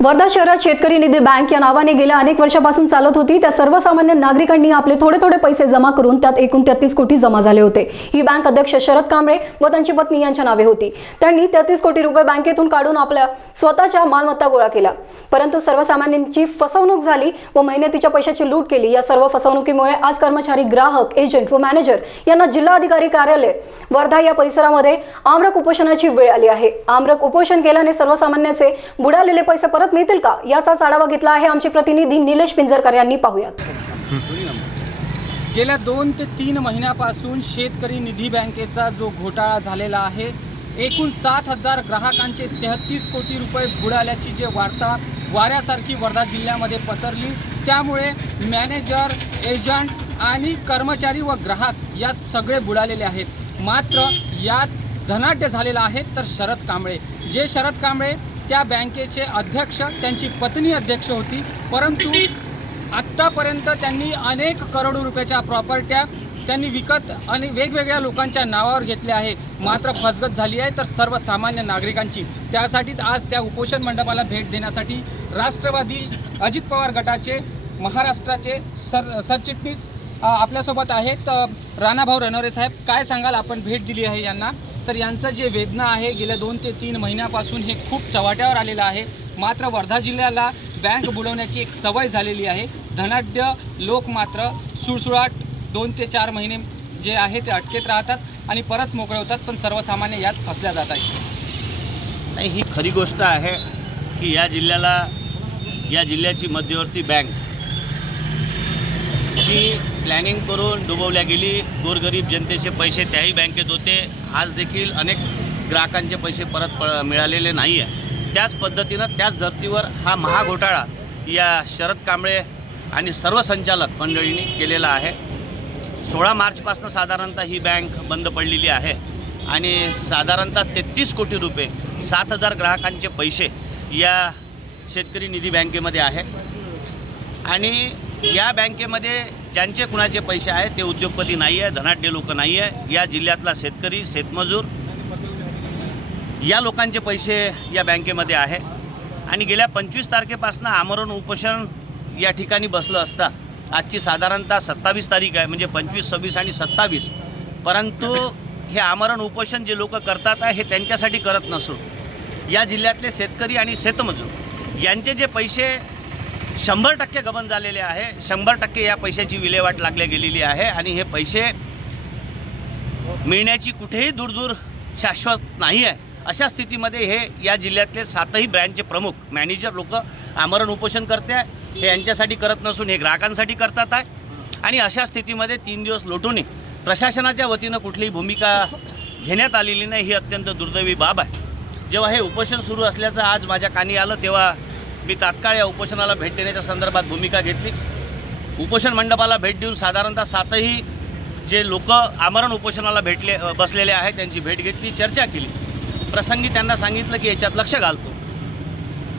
वर्धा शहरात शेतकरी निधी बँक या नावाने गेल्या अनेक वर्षापासून चालत होती. त्या सर्वसामान्य नागरिकांनी आपले थोडे थोडे पैसे जमा करून त्यात एकूण तेहतीस कोटी जमा झाले होते. ही बँक अध्यक्ष शरद कांबळे व त्यांची पत्नी यांच्या नावे होती. त्यांनी तेहतीस कोटी रुपये बँकेतून काढून आपल्या स्वतःच्या मालमत्ता गोळा केल्या परंतु सर्वसामान्यांची फसवणूक झाली व मेहनतीच्या पैशाची लूट केली. या सर्व फसवणुकीमुळे आज कर्मचारी ग्राहक एजंट व मॅनेजर यांना जिल्हाधिकारी कार्यालय वर्धा या परिसरामध्ये आम्रक उपोषणाची वेळ आली आहे. आम्रक उपोषण केल्याने सर्वसामान्याचे बुडालेले पैसे परत मिळतील का? याचाच आढावा घेतला आहे आमचे प्रतिनिधी निलेश पिंजरकर यांनी. पाहूयात. गेल्या दोन ते तीन महिन्यापासून शेतकरी निधी बँकेचा जो घोटाळा झालेला आहे एकूण सात हजार ग्राहकांचे तेहतीस कोटी रुपये बुडाल्याची जे वार्ता वाऱ्यासारखी वर्धा जिल्ह्यामध्ये पसरली त्यामुळे मॅनेजर एजंट आणि कर्मचारी व ग्राहक यात सगळे बुडालेले आहेत. मात्र यात धनाढ्य झालेला आहे तर शरद कांबळे. जे शरद कांबळे त्या बँकेचे अध्यक्ष त्यांची पत्नी अध्यक्ष होती. परंतु आत्तापर्यंत त्यांनी अनेक करोडो रुपयाच्या प्रॉपर्ट्या त्यांनी विकत आणि वेगवेगळ्या लोकांच्या नावावर घेतल्या आहे. मात्र फसगत झाली आहे. तर सर्वसामान्य नागरिकांची. त्यासाठीच आज त्या उपोषण मंडपाला भेट देण्यासाठी राष्ट्रवादी अजित पवार गटाचे महाराष्ट्राचे सर सरचिटणीस आपल्यासोबत आहेत राणाभाऊ रणवरे साहेब. काय सांगाल? आपण भेट दिली आहे यांना. तर यांचं जे वेदना आहे गेल्या दोन ते तीन महिन्यापासून हे खूप चव्हाट्यावर आलेलं आहे. मात्र वर्धा जिल्ह्याला बँक बुडवण्याची एक सवय झालेली आहे. धनाढ्य लोक मात्र सुळसुळाट दोन ते चार महिने जे आहे ते अटकेत राहतात आणि परत मोकळे होतात पण सर्वसामान्य यात फसल्या जात आहेत. नाही ही खरी गोष्ट आहे की या जिल्ह्याला या जिल्ह्याची मध्यवर्ती बँक जी प्लॅनिंग करून डुबवल्या गेली. गोरगरीब जनतेचे पैसे त्याही बँकेत होते. आज देखील अनेक ग्राहकांचे पैसे परत प मिळालेले नाही आहे त्याच पद्धतीनं त्याच धर्तीवर हा महाघोटाळा या शरद कांबळे आणि सर्व संचालक मंडळींनी केलेला आहे. सोळा मार्चपासून साधारणतः ही बँक बंद पडलेली आहे. आणि साधारणतः तेहतीस कोटी रुपये सात हजार ग्राहकांचे पैसे या शेतकरी निधी बँकेमध्ये आहे. आणि या बँकेमध्ये ज्यांचे कुणाचे पैसे आहेत ते उद्योगपती नाही आहे धनाढ्य लोक नाही आहे या जिल्ह्यातला शेतकरी शेतमजूर या लोकांचे पैसे या बँकेमध्ये आहे. आणि गेल्या पंचवीस तारखेपासून आमरण उपोषण या ठिकाणी बसलं असता. आजची साधारणतः सत्तावीस तारीख आहे म्हणजे पंचवीस सव्वीस आणि सत्तावीस. परंतु हे आमरण उपोषण जे लोक करतात आहे हे त्यांच्यासाठी करत नसून या जिल्ह्यातले शेतकरी आणि शेतमजूर यांचे जे पैसे शंभर टक्के गमन झालेले आहे. शंभर टक्के या पैशाची विल्हेवाट लागल्या गेलेली आहे आणि हे पैसे मिळण्याची कुठेही दूरदूर शाश्वत नाही आहे अशा स्थितीमध्ये हे या जिल्ह्यातले सातही ब्रँचचे प्रमुख मॅनेजर लोक आमरण उपोषण करते. आहे हे यांच्यासाठी करत नसून हे ग्राहकांसाठी करतात आहे. आणि अशा स्थितीमध्ये तीन दिवस लोटून प्रशासनाच्या वतीनं कुठलीही भूमिका घेण्यात आलेली नाही ही अत्यंत दुर्दैवी बाब आहे. जेव्हा हे उपोषण सुरू असल्याचं आज माझ्या कानी आलं तेव्हा मी तात्काळ या उपोषणाला भेट देण्याच्या संदर्भात भूमिका घेतली. उपोषण मंडपाला भेट देऊन साधारणतः सातही जे लोक आमरण उपोषणाला भेटले बसलेले आहेत त्यांची भेट घेतली चर्चा केली. प्रसंगी त्यांना सांगितलं की याच्यात लक्ष घालतो.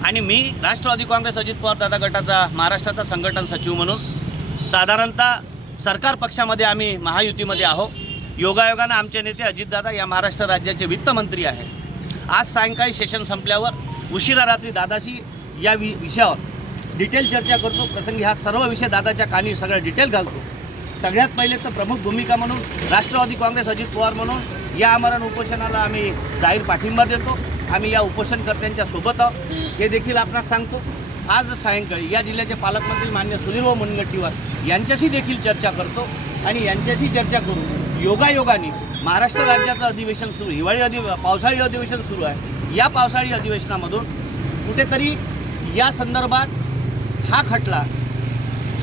आणि मी राष्ट्रवादी काँग्रेस अजित पवार दादा गटाचा महाराष्ट्राचा संघटन सचिव म्हणून साधारणतः सरकार पक्षामध्ये आम्ही महायुतीमध्ये आहो योगायोगानं आमचे नेते अजितदादा या महाराष्ट्र राज्याचे वित्तमंत्री आहेत. आज सायंकाळी सेशन संपल्यावर उशिरा रात्री दादाशी या वि विषयावर डिटेल चर्चा करतो. प्रसंगी हा सर्व विषय दादाच्या कानी सगळं डिटेल घालतो. सगळ्यात पहिले तर प्रमुख भूमिका म्हणून राष्ट्रवादी काँग्रेस अजित पवार म्हणून या आमरण उपोषणाला आम्ही जाहीर पाठिंबा देतो. आम्ही या उपोषणकर्त्यांच्या सोबत आहोत. हे देखील आपणास सांगतो. आज सायंकाळी या जिल्ह्याचे पालकमंत्री मान्य सुधीरभाऊ मुनगंटीवार यांच्याशी देखील चर्चा करतो आणि यांच्याशी चर्चा करून योगायोगाने महाराष्ट्र राज्याचं अधिवेशन सुरू हिवाळी अधि पावसाळी अधिवेशन सुरू आहे. या पावसाळी अधिवेशनामधून कुठेतरी या संदर्भात हा खटला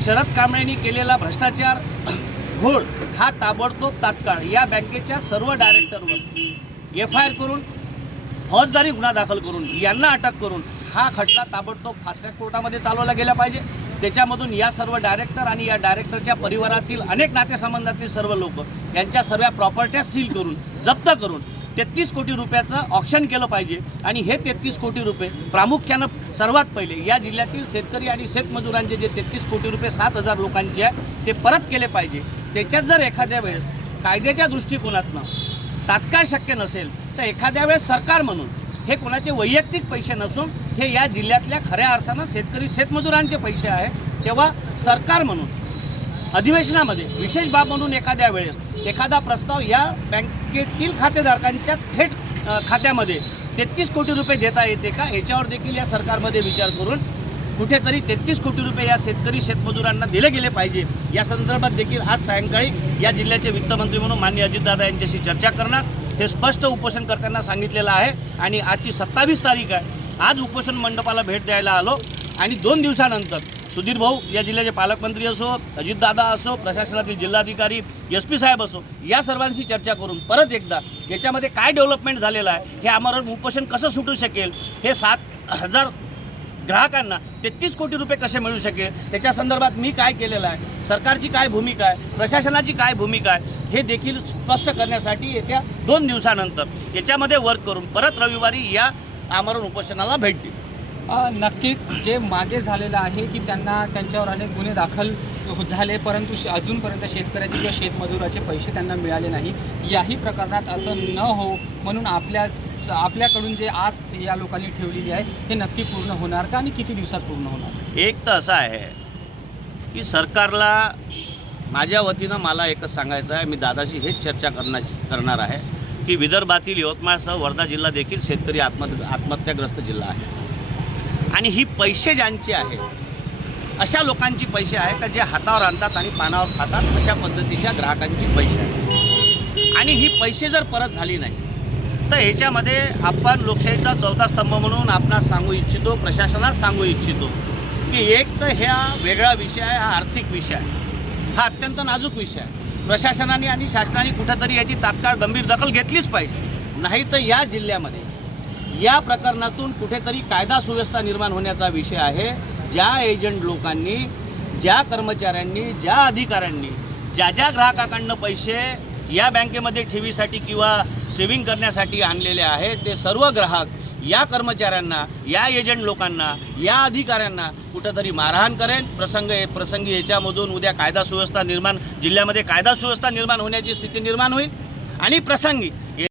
शरद कांबळेंनी केलेला भ्रष्टाचार घोळ हा ताबडतोब तात्काळ या बँकेच्या सर्व डायरेक्टरवर एफ आय आर करून फौजदारी गुन्हा दाखल करून यांना अटक करून हा खटला ताबडतोब फास्ट्रॅक कोर्टामध्ये चालवला गेला पाहिजे. त्याच्यामधून या सर्व डायरेक्टर आणि या डायरेक्टरच्या परिवारातील अनेक नातेसंबंधातील सर्व लोक यांच्या सर्व प्रॉपर्ट्या सील करून जप्त करून तेहतीस कोटी रुपयाचं ऑप्शन केलं पाहिजे. आणि हे तेहतीस कोटी रुपये प्रामुख्यानं सर्वात पहिले या जिल्ह्यातील शेतकरी आणि शेतमजुरांचे जे तेहतीस कोटी रुपये सात हजार लोकांचे आहे ते परत केले पाहिजे. त्याच्यात जर एखाद्या वेळेस कायद्याच्या दृष्टिकोनातनं तात्काळ शक्य नसेल तर एखाद्या वेळेस सरकार म्हणून हे कोणाचे वैयक्तिक पैसे नसून हे या जिल्ह्यातल्या खऱ्या अर्थानं शेतकरी शेतमजुरांचे पैसे आहे तेव्हा सरकार म्हणून अधिवेशनामध्ये विशेष बाब म्हणून एखाद्या वेळेस एखादा प्रस्ताव या बँकेतील खातेधारकांच्या थेट खात्यामध्ये तेहतीस कोटी रुपये देता येते का? याच्यावर देखील या सरकारमध्ये विचार करून कुठेतरी तेहतीस कोटी रुपये या शेतकरी शेतमजुरांना दिले गेले पाहिजे. या संदर्भात देखील आज सायंकाळी या जिल्ह्याचे वित्तमंत्री म्हणून मान्य अजितदादा यांच्याशी चर्चा करणार. हे स्पष्ट उपोषणकर्त्यांना सांगितलेलं आहे आणि आजची सत्तावीस तारीख आहे. आज उपोषण मंडपाला भेट द्यायला आलो आणि दोन दिवसानंतर सुधीर भाऊ या जिल्ह्याचे पालकमंत्री असो अजितदादा असो प्रशासनातील जिल्हाधिकारी एस पी साहेब असो या सर्वांशी चर्चा करून परत एकदा याच्यामध्ये काय डेव्हलपमेंट झालेलं आहे हे आमरण उपोषण कसं सुटू शकेल हे सात हजार ग्राहकांना तेहतीस कोटी रुपये कसे मिळू शकेल त्याच्या संदर्भात मी काय केलेलं आहे सरकारची काय भूमिका आहे प्रशासनाची काय भूमिका आहे हे देखील स्पष्ट करण्यासाठी येत्या दोन दिवसानंतर याच्यामध्ये वर्क करून परत रविवारी या आमरण उपोषणाला भेट देईल नक्कीच जे मागे झालेलं आहे की त्यांना त्यांच्यावर अनेक गुन्हे दाखल झाले परंतु अजूनपर्यंत शेतकऱ्याचे किंवा शेतमजुराचे पैसे त्यांना मिळाले नाही. याही प्रकरणात असं न हो म्हणून आपल्या आपल्याकडून जे आस या लोकांनी ठेवलेली आहे हे नक्की पूर्ण होणार का आणि किती दिवसात पूर्ण होणार? एक तर असं आहे की सरकारला माझ्या वतीनं मला एकच सांगायचं आहे मी दादाशी हेच चर्चा करणार करणार आहे की विदर्भातील यवतमाळसह वर्धा जिल्हा देखील शेतकरी आत्म आत्महत्याग्रस्त जिल्हा आहे. आणि ही पैसे ज्यांचे आहेत अशा लोकांची पैसे आहेत का जे हातावर आणतात आणि पानावर खातात अशा पद्धतीच्या ग्राहकांची पैसे आहेत. आणि ही पैसे जर परत झाली नाही तर ह्याच्यामध्ये आपण लोकशाहीचा चौथा स्तंभ म्हणून आपणास सांगू इच्छितो प्रशासनास सांगू इच्छितो की एक तर ह्या वेगळा विषय आहे हा आर्थिक विषय आहे. हा अत्यंत नाजूक विषय आहे. प्रशासनाने आणि शासनाने कुठंतरी याची तात्काळ गंभीर दखल घेतलीच पाहिजे. नाही तर या जिल्ह्यामध्ये या प्रकरणातून कुठेतरी कायदा सुव्यवस्था निर्माण होण्याचा विषय आहे. ज्या एजंट लोकांनी ज्या कर्मचाऱ्यांनी ज्या अधिकाऱ्यांनी ज्या ज्या ग्राहकाकडनं पैसे या बँकेमध्ये ठेवीसाठी किंवा सेव्हिंग करण्यासाठी आणलेले आहेत ते सर्व ग्राहक या कर्मचाऱ्यांना या एजंट लोकांना या अधिकाऱ्यांना कुठंतरी मारहाण करेन. प्रसंग प्रसंगी याच्यामधून उद्या कायदा सुव्यवस्था निर्माण जिल्ह्यामध्ये कायदा सुव्यवस्था निर्माण होण्याची स्थिती निर्माण होईल. आणि प्रसंगी